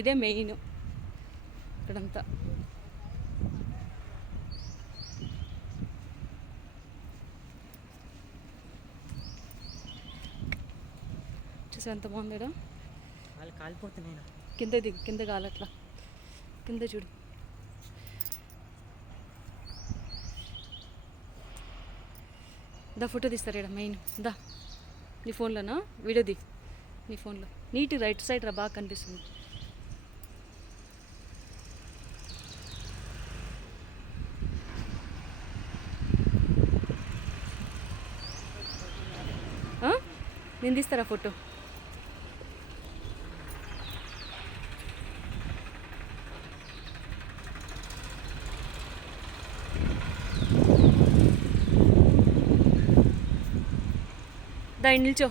ఇదే మెయిన్ ఇక్కడంతా. చూసి ఎంత బాగుంది. వాళ్ళు కాలిపోతున్నాయి. కింద దిగు, కింద కాలట్లా, కింద చూడు. దా ఫోటో తీస్తారు ఇక్కడ మెయిన్. దా నీ ఫోన్లోనా వీడియో ది, నీ ఫోన్లో నీట్ రైట్ సైడ్ రా, బాగా కనిపిస్తుంది. నేను తీస్తారా ఫోటో? దా నిల్చో.